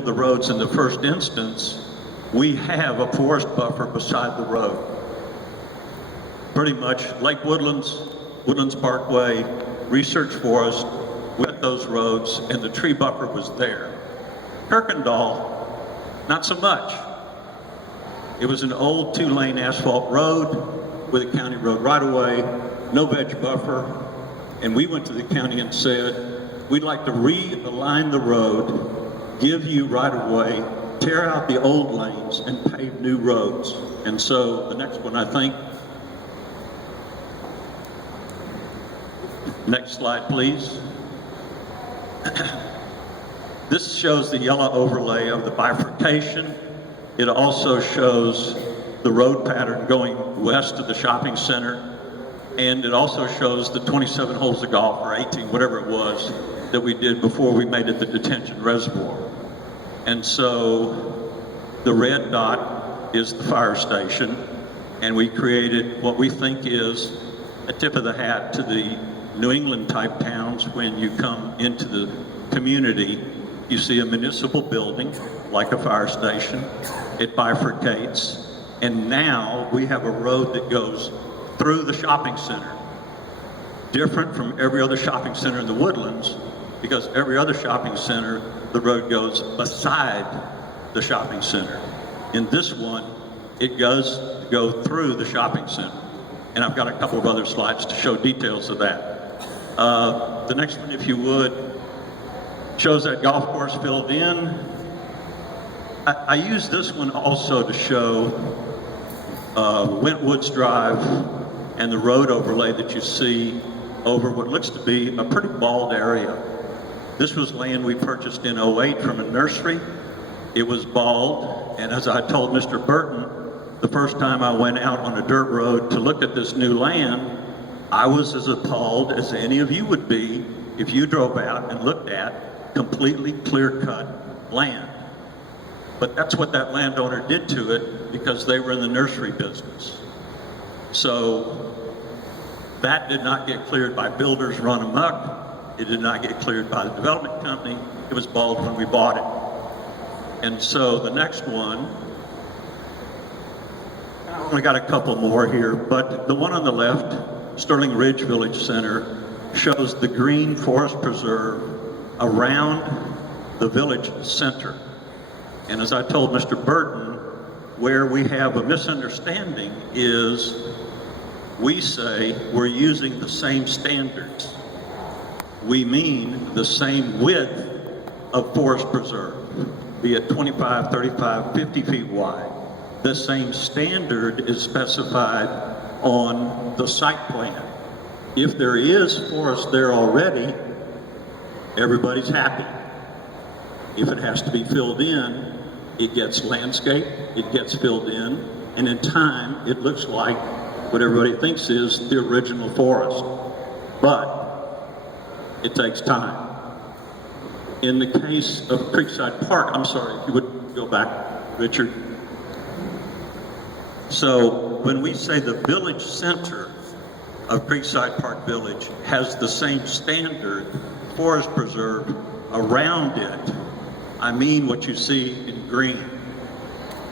the roads in the first instance, we have a forest buffer beside the road. Pretty much Lake Woodlands, Woodlands Parkway, Research Forest, we had those roads, and the tree buffer was there. Kirkendall, not so much. It was an old 2-lane asphalt road with a county road right-of-way, no veg buffer, and we went to the county and said, we'd like to realign the road, give you right-of-way, tear out the old lanes, and pave new roads. And so the next one, I think. Next slide, please. This shows the yellow overlay of the bifurcation. It also shows the road pattern going west of the shopping center. And it also shows the 27 holes of golf, or 18, whatever it was, that we did before we made it the detention reservoir. And so the red dot is the fire station, and we created what we think is a tip of the hat to the New England type towns. When you come into the community, you see a municipal building like a fire station. It bifurcates, and now we have a road that goes through the shopping center. Different from every other shopping center in the Woodlands, because every other shopping center, the road goes beside the shopping center. In this one, it does go through the shopping center. And I've got a couple of other slides to show details of that. The next one, if you would, shows that golf course filled in. I use this one also to show Wentwoods Drive and the road overlay that you see over what looks to be a pretty bald area. This was land we purchased in '08 from a nursery. It was bald, and as I told Mr. Burton, the first time I went out on a dirt road to look at this new land, I was as appalled as any of you would be if you drove out and looked at completely clear-cut land. But that's what that landowner did to it, because they were in the nursery business. So that did not get cleared by builders run amok. It did not get cleared by the development company. It was bald when we bought it. And so the next one, I only got a couple more here, but the one on the left, Sterling Ridge Village Center, shows the green forest preserve around the village center. And as I told Mr. Burton, where we have a misunderstanding is we say we're using the same standards. We mean the same width of forest preserve, be it 25, 35, 50 feet wide. The same standard is specified on the site plan. If there is forest there already, everybody's happy. If it has to be filled in, it gets landscaped, it gets filled in, and in time, it looks like what everybody thinks is the original forest. But it takes time. In the case of Creekside Park, I'm sorry, if you would go back, Richard. So when we say the village center of Creekside Park Village has the same standard forest preserve around it, I mean what you see in green.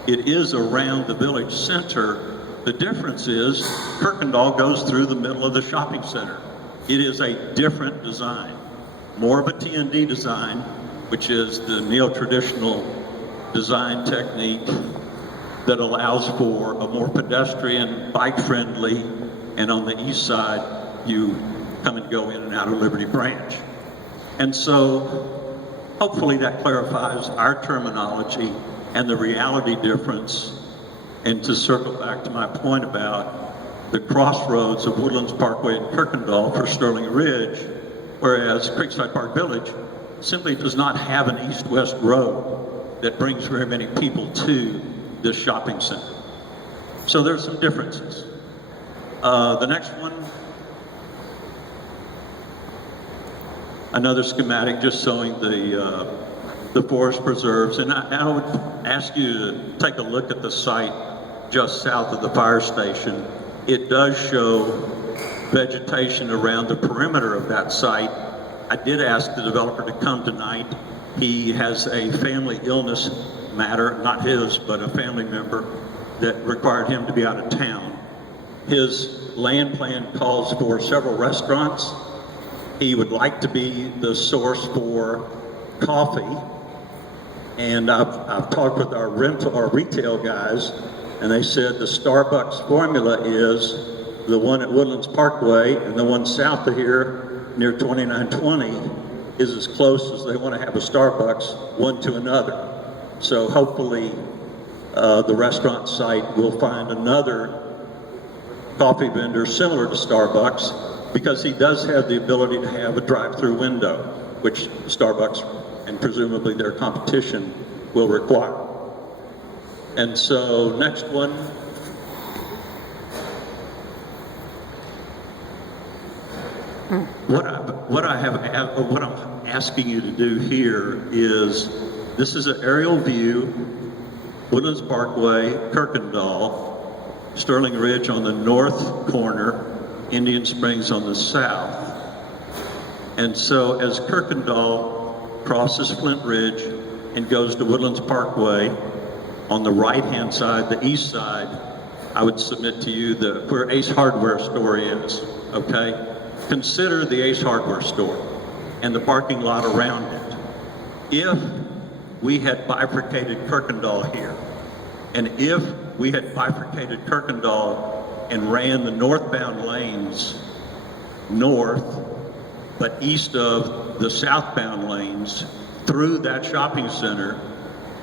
It is around the village center. The difference is Kirkendall goes through the middle of the shopping center. It is a different design, more of a T&D design, which is the neo-traditional design technique that allows for a more pedestrian, bike-friendly, and on the east side, you come and go in and out of Liberty Branch. And so, hopefully that clarifies our terminology and the reality difference. And to circle back to my point about the crossroads of Woodlands Parkway and Kirkendall for Sterling Ridge, whereas Creekside Park Village simply does not have an east-west road that brings very many people to this shopping center. So there's some differences. The next one, another schematic just showing the forest preserves. And I would ask you to take a look at the site just south of the fire station. It does show vegetation around the perimeter of that site. I did ask the developer to come tonight he has a family illness matter, not his, but a family member that required him to be out of town. His land plan calls for several restaurants. He would like to be the source for coffee. And I've talked with our retail guys, and they said the Starbucks formula is the one at Woodlands Parkway and the one south of here near 2920 is as close as they want to have a Starbucks one to another. So hopefully the restaurant site will find another coffee vendor similar to Starbucks, because he does have the ability to have a drive-through window, which Starbucks and presumably their competition will require. And so next one. What I'm asking you to do here is, this is an aerial view, Woodlands Parkway, Kirkendall, Sterling Ridge on the north corner, Indian Springs on the south. And so as Kirkendall crosses Flint Ridge and goes to Woodlands Parkway, on the right-hand side, the east side, I would submit to you where Ace Hardware store is, okay? Consider the Ace Hardware store and the parking lot around it. If we had bifurcated Kirkendall here, and if we had bifurcated Kirkendall and ran the northbound lanes north, but east of the southbound lanes through that shopping center,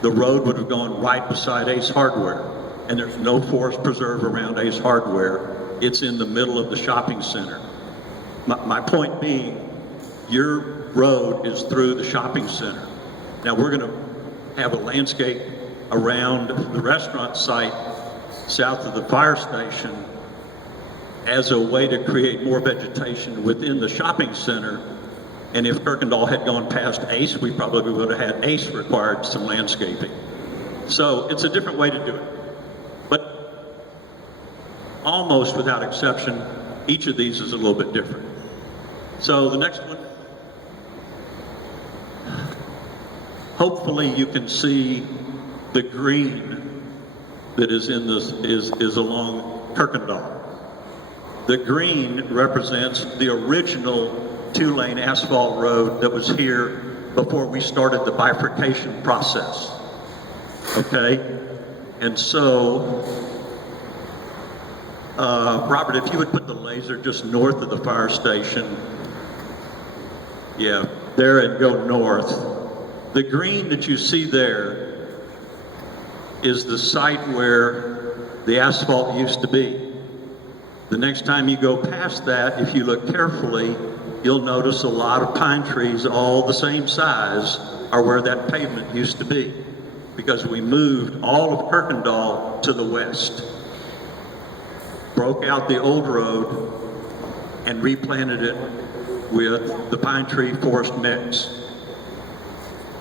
the road would have gone right beside Ace Hardware. And there's no forest preserve around Ace Hardware. It's in the middle of the shopping center. My point being, your road is through the shopping center. Now we're going to have a landscape around the restaurant site south of the fire station as a way to create more vegetation within the shopping center. And if Kirkendall had gone past Ace, we probably would have had Ace required some landscaping. So it's a different way to do it. But almost without exception, each of these is a little bit different. So the next one, hopefully you can see the green that is in this is along Kirkendall. The green represents the original 2-lane asphalt road that was here before we started the bifurcation process. Okay? And so, Robert, if you would put the laser just north of the fire station, yeah, there, and go north. The green that you see there is the site where the asphalt used to be. The next time you go past that, if you look carefully, you'll notice a lot of pine trees, all the same size, are where that pavement used to be, because we moved all of Kirkendall to the west, broke out the old road, and replanted it with the pine tree forest mix.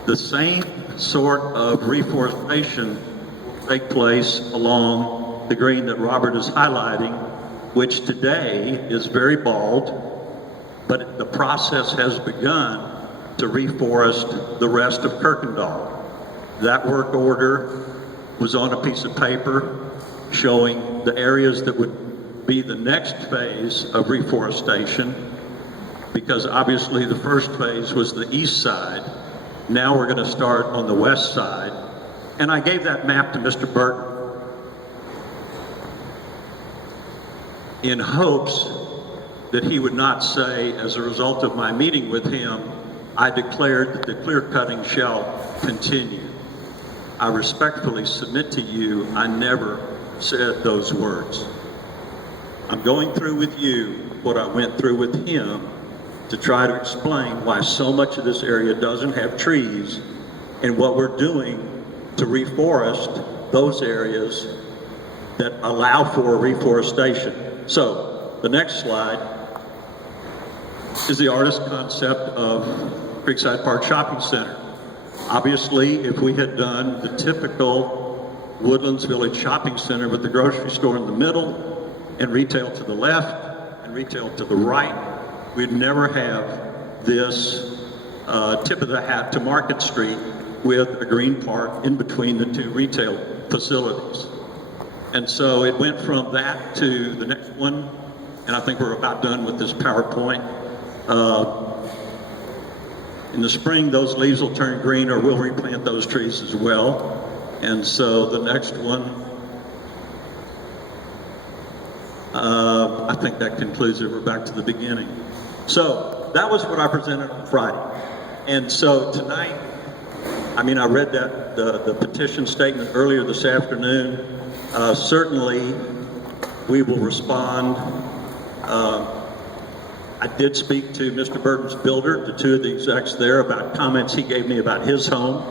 The same sort of reforestation take place along the green that Robert is highlighting, which today is very bald, but the process has begun to reforest the rest of Kirkendall. That work order was on a piece of paper showing the areas that would be the next phase of reforestation, because obviously the first phase was the east side. Now we're going to start on the west side. And I gave that map to Mr. Burton in hopes that he would not say, as a result of my meeting with him, I declared that the clear cutting shall continue. I respectfully submit to you, I never said those words. I'm going through with you what I went through with him to try to explain why so much of this area doesn't have trees and what we're doing to reforest those areas that allow for reforestation. So the next slide is the artist concept of Creekside Park Shopping Center. Obviously, if we had done the typical Woodlands Village Shopping Center with the grocery store in the middle and retail to the left and retail to the right, we'd never have this tip of the hat to Market Street with a green park in between the two retail facilities. And so it went from that to the next one, and I think we're about done with this PowerPoint. In the spring, those leaves will turn green, or we'll replant those trees as well. And so the next one, I think that concludes it. We're back to the beginning. So that was what I presented on Friday. And so tonight, I mean, I read that the petition statement earlier this afternoon. Certainly, we will respond. I did speak to Mr. Burton's builder, the two of the execs there, about comments he gave me about his home.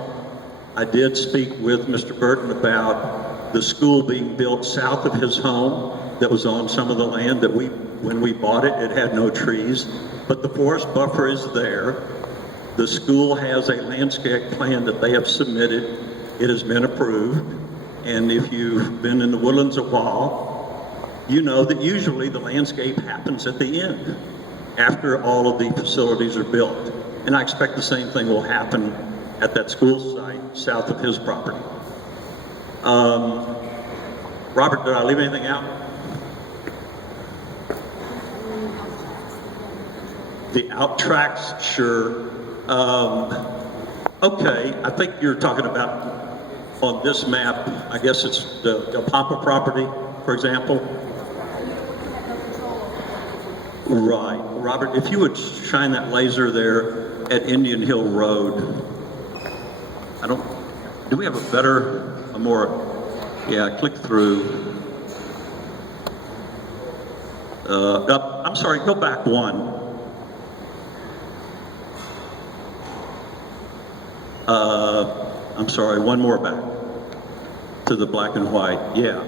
I did speak with Mr. Burton about the school being built south of his home that was on some of the land that when we bought it, it had no trees. But the forest buffer is there. The school has a landscape plan that they have submitted. It has been approved. And if you've been in the woodlands a while, you know that usually the landscape happens at the end, after all of the facilities are built. And I expect the same thing will happen at that school site south of his property. Robert, did I leave anything out? The out tracks, sure. Okay, I think you're talking about on this map, I guess it's the Papa property, for example. Right. Robert, if you would shine that laser there at Indian Hill Road. Do we have a more, yeah, click through. I'm sorry, go back one. I'm sorry, one more back to the black and white, yeah.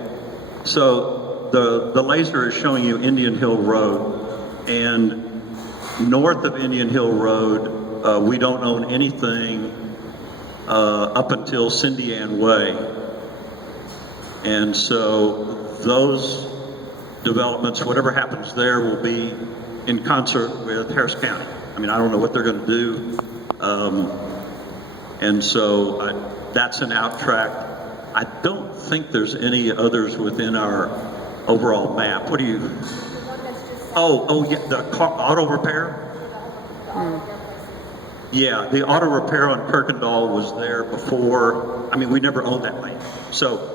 So the laser is showing you Indian Hill Road, and north of Indian Hill Road, we don't own anything up until Cindy Ann Way. And so those developments, whatever happens there, will be in concert with Harris County. I mean, I don't know what they're going to do. And so that's an out track. I don't think there's any others within our overall map. What do you? Oh, yeah, the auto repair? Yeah, the auto repair on Kirkendall was there before. I mean, we never owned that land. So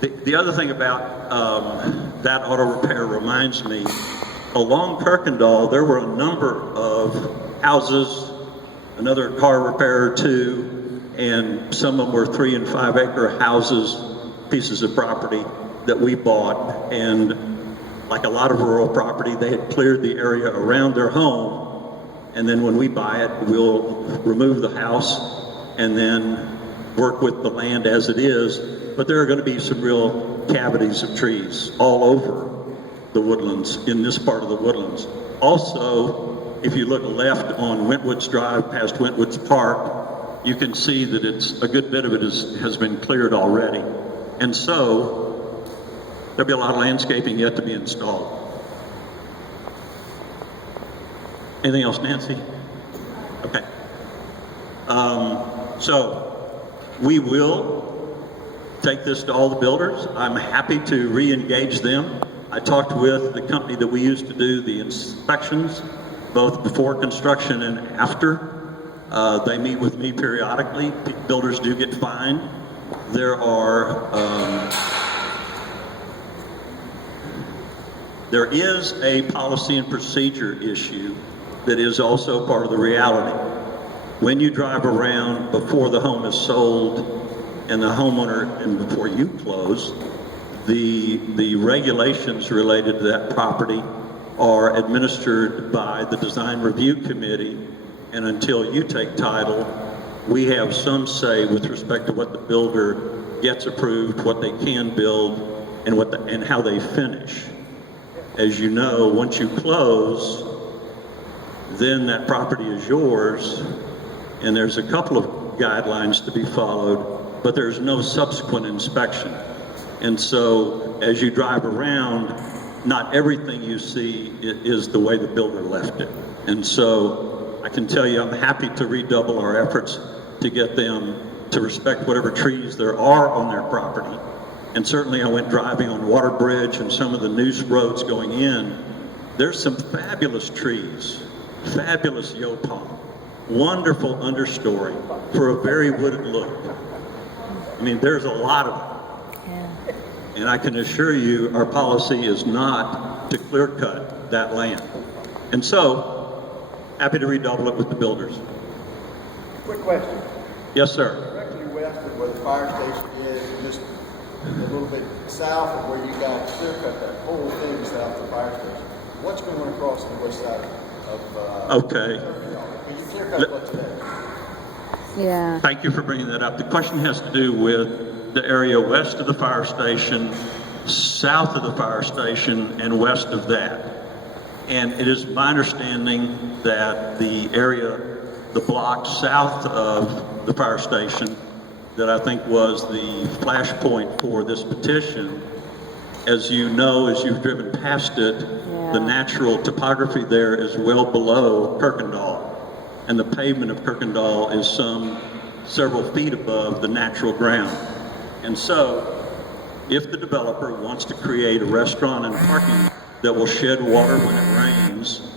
the other thing about that auto repair reminds me, along Kirkendall, there were a number of houses, another car repair or two, and some of them were 3 and 5 acre houses, pieces of property that we bought. And like a lot of rural property, they had cleared the area around their home. And then when we buy it, we'll remove the house and then work with the land as it is. But there are going to be some real cavities of trees all over the woodlands, in this part of the woodlands. Also, if you look left on Wentwoods Drive past Wentwoods Park, you can see that a good bit of it has been cleared already. And so, there'll be a lot of landscaping yet to be installed. Anything else, Nancy? Okay. So we will take this to all the builders. I'm happy to re-engage them. I talked with the company that we used to do the inspections, both before construction and after. They meet with me periodically. Builders do get fined. There is a policy and procedure issue that is also part of the reality. When you drive around before the home is sold and the homeowner, and before you close, the regulations related to that property are administered by the Design Review Committee, and until you take title, we have some say with respect to what the builder gets approved, what they can build, and how they finish. As you know, once you close, then that property is yours, and there's a couple of guidelines to be followed, but there's no subsequent inspection. And so as you drive around, not everything you see is the way the builder left it. And so I can tell you I'm happy to redouble our efforts to get them to respect whatever trees there are on their property. And certainly I went driving on Water Bridge and some of the noose roads going in. There's some fabulous trees, fabulous yopon, wonderful understory for a very wooded look. I mean, there's a lot of it. Yeah. And I can assure you our policy is not to clear cut that land. And so, happy to redouble it with the builders. Quick question. Yes, sir. Directly west of where the fire station is, just a little bit south of where you got clear cut that whole thing south of the fire station. What's going across on the west side of Okay. Can you clear cut what's there? Yeah. Thank you for bringing that up. The question has to do with the area west of the fire station, south of the fire station, and west of that. And it is my understanding that the area, the block south of the fire station, that I think was the flashpoint for this petition, as you know, as you've driven past it, the natural topography there is well below Kirkendall. And the pavement of Kirkendall is some several feet above the natural ground. And so, if the developer wants to create a restaurant and parking lot that will shed water when it rains,